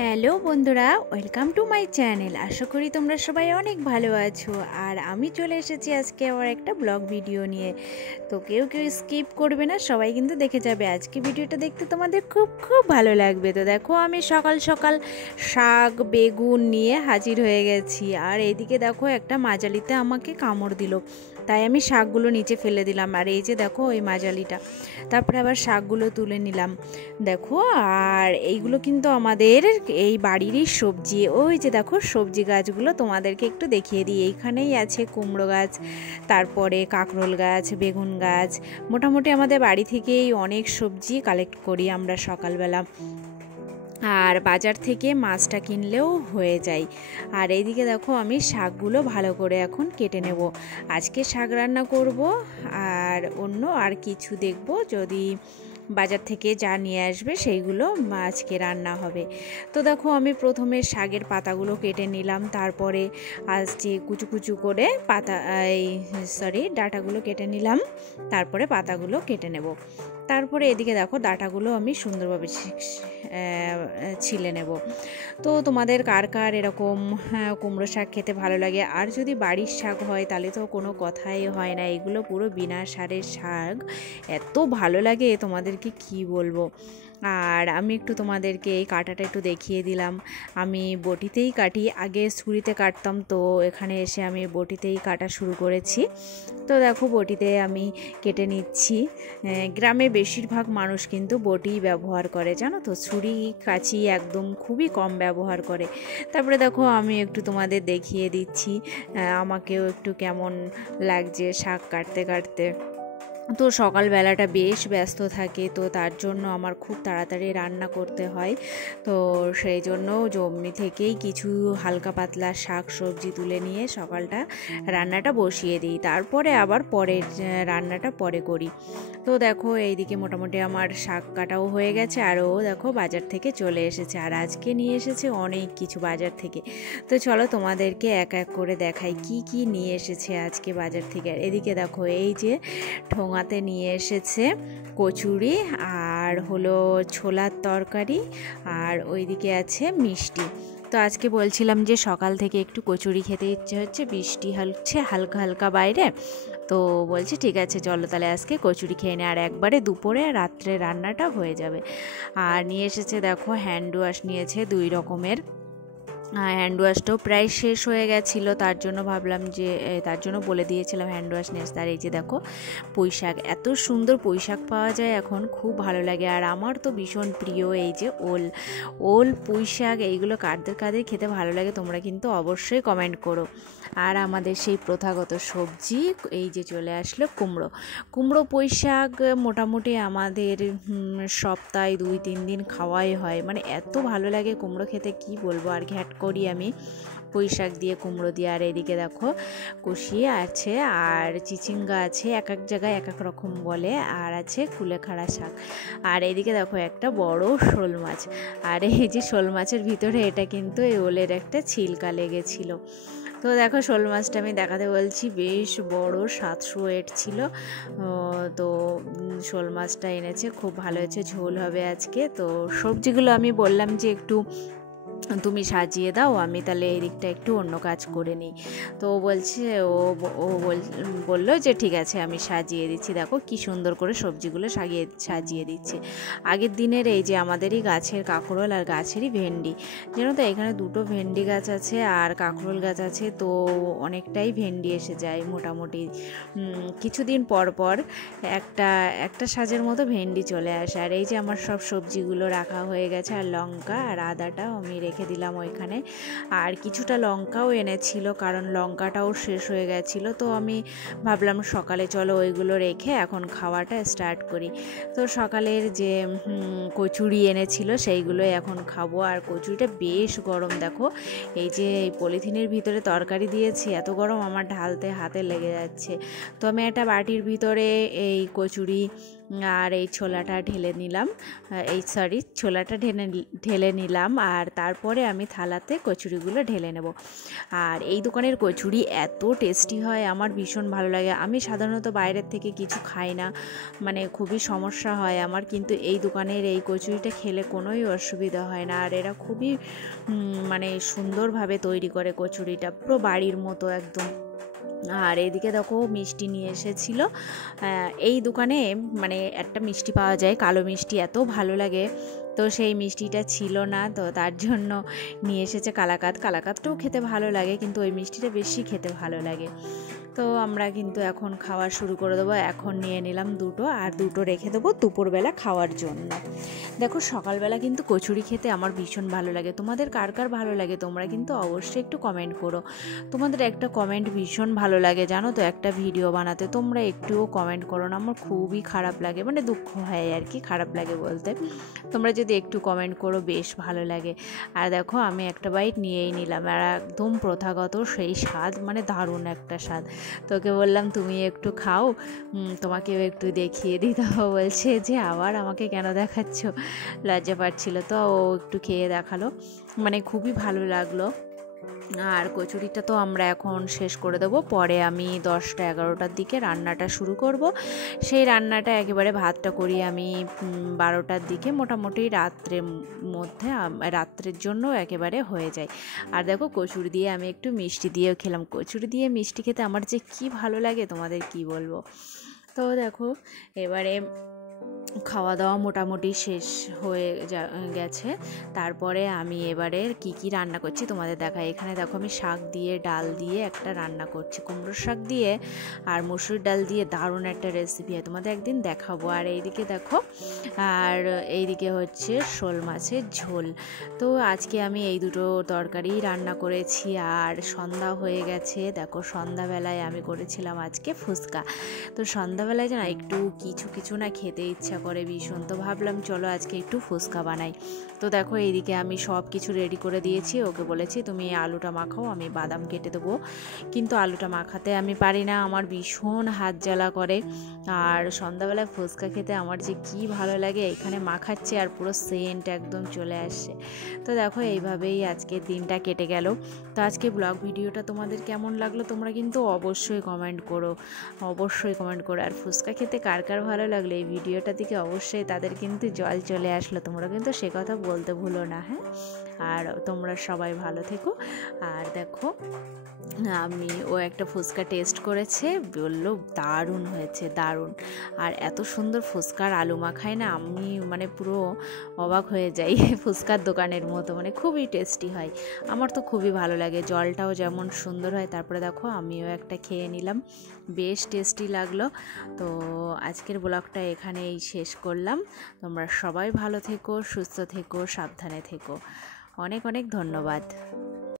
Hello বন্ধুরা, welcome to my channel. আশা করি তোমরা সবাই অনেক ভালো আছো। আর আমি চলে এসেছি আজকে আবার একটা ব্লগ ভিডিও নিয়ে। তো কেউ স্কিপ করবে না, সবাই কিন্তু দেখে যাবে। আজকে ভিডিওটা দেখতে তোমাদের খুব খুব ভালো লাগবে। তো দেখো, আমি সকাল সকাল শাক বেগুন নিয়ে হাজির হয়ে গেছি। আর এইদিকে দেখো, একটা মাজালিতে আমাকে কামড় দিল, তাই আমি শাকগুলো নিচে ফেলে দিলাম। আর এই যে দেখো ওই মাজালিটা, তারপরে আবার শাকগুলো তুলে নিলাম দেখো। আর এইগুলো কিন্তু আমাদের এই বাড়িরই সবজি। ওই যে দেখো সবজি গাছগুলো তোমাদেরকে একটু দেখিয়ে দিই। এইখানেই আছে কুমড়ো গাছ, তারপরে কাঁকরোল গাছ, বেগুন গাছ। মোটামুটি আমাদের বাড়ি থেকেই অনেক সবজি কালেক্ট করি আমরা সকালবেলা। আর বাজার থেকে মাছটা কিনলেও হয়ে যায়। আর এইদিকে দেখো, আমি শাকগুলো ভালো করে এখন কেটে নেব। আজকে শাক রান্না করব, আর অন্য আর কিছু দেখব, যদি বাজার থেকে যা নিয়ে আসবে সেইগুলো আজকে রান্না হবে। তো দেখো, আমি প্রথমে শাকের পাতাগুলো কেটে নিলাম, তারপরে আজকে কুচু কুচু করে ডাঁটাগুলো কেটে নিলাম, তারপরে পাতাগুলো কেটে নেব। তারপরে এদিকে দেখো, ডাঁটাগুলো আমি সুন্দরভাবে ছিলে নেব। তো তোমাদের কার কার এরকম কুমড়ো শাক খেতে ভালো লাগে? আর যদি বাড়ির শাক হয় তাহলে তো কোনো কথাই হয় না। এগুলো পুরো বিনা সারের শাক, এত ভালো লাগে তোমাদেরকে কি বলবো। আর আমি একটু তোমাদেরকে এই কাটাটা একটু দেখিয়ে দিলাম। আমি বটিতেই কাটি, আগে ছুরিতে কাটতাম, তো এখানে এসে আমি বটিতেই কাটা শুরু করেছি। তো দেখো, বটিতে আমি কেটে নিচ্ছি। গ্রামে বেশিরভাগ মানুষ কিন্তু বটি ব্যবহার করে, জানো তো, ছুরি কাঁচি একদম খুবই কম ব্যবহার করে। তারপরে দেখো, আমি একটু তোমাদের দেখিয়ে দিচ্ছি আমাকেও একটু কেমন লাগছে শাক কাটতে কাটতে। তো সকালবেলাটা বেশ ব্যস্ত থাকে, তো তার জন্য আমার খুব তাড়াতাড়ি রান্না করতে হয়। তো সেই জন্য জমি থেকেই কিছু হালকা পাতলা শাক সবজি তুলে নিয়ে সকালটা রান্নাটা বসিয়ে দিই, তারপরে আবার পরের রান্নাটা পরে করি। তো দেখো, এইদিকে মোটামুটি আমার শাক কাটাও হয়ে গেছে, আরও দেখো বাজার থেকে চলে এসেছে। আর আজকে নিয়ে এসেছে অনেক কিছু বাজার থেকে। তো চলো তোমাদেরকে এক এক করে দেখাই কি কি নিয়ে এসেছে আজকে বাজার থেকে। আর এদিকে দেখো, এই যে ঠোঙাতে নিয়ে এসেছে কচুরি, আর হলো ছোলার তরকারি, আর ওইদিকে আছে মিষ্টি। তো আজকে বলছিলাম যে সকাল থেকে একটু কচুরি খেতে ইচ্ছে হচ্ছে, বৃষ্টি হচ্ছে হালকা হালকা বাইরে। তো বলছি ঠিক আছে, চলো তাহলে আজকে কচুরি খেয়ে নে, আর একবারে দুপুরে রাত্রে রান্নাটা হয়ে যাবে। আর নিয়ে এসেছে দেখো, হ্যান্ড ওয়াশ নিয়েছে 2 রকমের। হ্যান্ড ওয়াশটাও প্রায় শেষ হয়ে গেছিলো, তার জন্য ভাবলাম যে তার জন্য বলে দিয়েছিলাম হ্যান্ড ওয়াশ নিয়ে আসতে। আর এই যে দেখো পুঁই শাক, এত সুন্দর পুঁই শাক পাওয়া যায় এখন, খুব ভালো লাগে। আর আমার তো ভীষণ প্রিয় এই যে ওল পুঁই শাক, এইগুলো কাদের খেতে ভালো লাগে তোমরা কিন্তু অবশ্যই কমেন্ট করো। আর আমাদের সেই প্রথাগত সবজি এই যে চলে আসলো কুমড়ো পুঁই শাক। মোটামুটি আমাদের সপ্তাহে 2-3 দিন খাওয়াই হয়, মানে এত ভালো লাগে কুমড়ো খেতে কি বলবো। আর ঘ্যাট করি আমি পুঁই শাক দিয়ে কুমড়ো দিয়ে। আর এদিকে দেখো কুশিয়ে আছে, আর চিচিঙ্গা আছে, এক এক জায়গায় এক এক রকম বলে, আর আছে কুলেখাড়া শাক। আর এদিকে দেখো একটা বড় শোল মাছ। আর এই যে শোল মাছের ভিতরে এটা কিন্তু এই ওলের একটা ছিলকা লেগেছিল। তো দেখো, শোল মাছটা আমি দেখাতে বলছি, বেশ বড়, 700 ওয়েট ছিল। তো শোল মাছটা এনেছে, খুব ভালো হয়েছে, ঝোল হবে আজকে। তো সবজিগুলো আমি বললাম যে একটু তুমি সাজিয়ে দাও, আমি তাহলে এই দিকটা একটু অন্য কাজ করে নিই। তো বলছে ও বললো যে ঠিক আছে, আমি সাজিয়ে দিচ্ছি। দেখো কি সুন্দর করে সবজিগুলো সাজিয়ে দিচ্ছে। আগের দিনের এই যে আমাদেরই গাছের কাঁকরোল আর গাছেরই ভেন্ডি, জানো তো, এখানে 2টো ভেন্ডি গাছ আছে আর কাঁকরোল গাছ আছে। তো অনেকটাই ভেন্ডি এসে যায় মোটামুটি কিছুদিন পর পর একটা সাজের মতো ভেন্ডি চলে আসে। আর এই যে আমার সব সবজিগুলো রাখা হয়ে গেছে, আর লঙ্কা আর আদাটাও আমি রেখে দিলাম ওইখানে। আর কিছুটা লঙ্কাও এনেছিল, কারণ লঙ্কাটাও শেষ হয়ে গেছিলো। তো আমি ভাবলাম সকালে চলো ওইগুলো রেখে এখন খাওয়াটা স্টার্ট করি। তো সকালের যে কচুরি এনেছিল সেইগুলোই এখন খাবো। আর কচুরিটা বেশ গরম, দেখো এই যে এই পলিথিনের ভিতরে তরকারি দিয়েছি, এত গরম আমার ঢালতে হাতে লেগে যাচ্ছে। তো আমি একটা বাটির ভিতরে এই কচুরি আর এই ছোলাটা ঢেলে নিলাম, ছোলাটা ঢেলে নিলাম। আর তারপরে আমি থালাতে কচুরিগুলো ঢেলে নেব। আর এই দোকানের কচুরি এত টেস্টি হয়, আমার ভীষণ ভালো লাগে। আমি সাধারণত বাইরের থেকে কিছু খাই না, মানে খুবই সমস্যা হয় আমার, কিন্তু এই দোকানের এই কচুরিটা খেলে কোনোই অসুবিধা হয় না। আর এরা খুবই মানে সুন্দরভাবে তৈরি করে কচুরিটা, পুরো বাড়ির মতো একদম। আর এদিকে দেখো মিষ্টি নিয়ে এসেছিল। এই দোকানে মানে একটা মিষ্টি পাওয়া যায়, কালো মিষ্টি, এত ভালো লাগে। তো সেই মিষ্টিটা ছিল না, তো তার জন্য নিয়ে এসেছে কালাকাতটাও খেতে ভালো লাগে, কিন্তু ওই মিষ্টিটা বেশি খেতে ভালো লাগে। তো আমরা কিন্তু এখন খাওয়া শুরু করে দেবো। এখন নিয়ে নিলাম দুটো, আর দুটো রেখে দেবো দুপুরবেলা খাওয়ার জন্য। দেখো সকালবেলা কিন্তু কচুরি খেতে আমার ভীষণ ভালো লাগে। তোমাদের কার কার ভালো লাগে তোমরা কিন্তু অবশ্যই একটু কমেন্ট করো। তোমাদের একটা কমেন্ট ভীষণ ভালো লাগে জানো তো, একটা ভিডিও বানাতে তোমরা একটুও কমেন্ট করো না, আমার খুবই খারাপ লাগে, মানে দুঃখ হয় আর কি, খারাপ লাগে বলতে। তোমরা যদি একটু কমেন্ট করো বেশ ভালো লাগে। আর দেখো আমি একটা বাইট নিয়েই নিলাম, আর একদম প্রথাগত সেই স্বাদ, মানে দারুণ একটা স্বাদ। তোকে বললাম তুমি একটু খাও, তোমাকেও একটু দেখিয়ে দিই। তো বলছে যে আবার আমাকে কেন দেখাচ্ছ, লজ্জা পাচ্ছিল। তো ও একটু খেয়ে দেখালো, মানে খুবই ভালো লাগলো। আর কচুরিটা তো আমরা এখন শেষ করে দেবো, পরে আমি 10টা-11টার দিকে রান্নাটা শুরু করব। সেই রান্নাটা একেবারে ভাতটা করি আমি 12টার দিকে, মোটামুটি রাত্রের জন্য একেবারে হয়ে যায়। আর দেখো কচুরি দিয়ে আমি একটু মিষ্টি দিয়েও খেলাম। কচুরি দিয়ে মিষ্টি খেতে আমার যে কি ভালো লাগে তোমাদের কি বলবো। তো দেখো এবারে খাওয়া দাওয়া মোটামুটি শেষ হয়ে গেছে। তারপরে আমি এবারে কি রান্না করছি তোমাদের দেখাই। এখানে দেখো আমি শাক দিয়ে ডাল দিয়ে একটা রান্না করছি, কুমড়োর শাক দিয়ে আর মসুর ডাল দিয়ে, দারুণ একটা রেসিপি হয়, তোমাদের একদিন দেখাবো। আর এইদিকে দেখো, আর এইদিকে হচ্ছে শোল মাছের ঝোল। তো আজকে আমি এই দুটো তরকারি রান্না করেছি। আর সন্ধ্যা হয়ে গেছে, দেখো সন্ধ্যাবেলায় আমি করেছিলাম আজকে ফুচকা। তো সন্ধ্যাবেলায় যেন একটু কিছু না খেতে ইচ্ছা করে ভীষণ, তো ভাবলাম চলো আজকে একটু ফুচকা বানাই। তো দেখো এইদিকে আমি সব কিছু রেডি করে দিয়েছি, ওকে বলেছি তুমি আলুটা মাখাও, আমি বাদাম কেটে দেবো। কিন্তু আলুটা মাখাতে আমি পারি না, আমার ভীষণ হাত জ্বালা করে। আর সন্ধ্যাবেলায় ফুচকা খেতে আমার যে কি ভালো লাগে, এখানে মাখাচ্ছে আর পুরো সেন্ট একদম চলে আসছে। তো দেখো এইভাবেই আজকের দিনটা কেটে গেল। তো আজকে ব্লগ ভিডিওটা তোমাদের কেমন লাগলো তোমরা কিন্তু অবশ্যই কমেন্ট করো, আর ফুচকা খেতে কার কার ভালো লাগলো এই ভিডিওটা থেকে অবশ্যই তাদের কিন্তু জল চলে আসলো, তোমরা কিন্তু সে কথা বলতে ভুলো না। হ্যাঁ, আর তোমরা সবাই ভালো থেকো। আর দেখো ও একটা ফুচকা টেস্ট করেছে, বললো দারুণ হয়েছে, দারুণ। আর এত সুন্দর ফুচকার আলু মাখায় না, আমি মানে পুরো অবাক হয়ে যাই। ফুচকার দোকানের মতো, মানে খুবই টেস্টি হয়, আমার তো খুবই ভালো লাগে। জলটাও যেমন সুন্দর হয়। তারপরে দেখো আমিও একটা খেয়ে নিলাম, বেশ টেস্টি লাগলো। তো আজকের ব্লগটা এখানেই শেষ করলাম। তোমরা সবাই ভালো থেকো, সুস্থ থেকো, সাবধানে থেকো। অনেক অনেক ধন্যবাদ।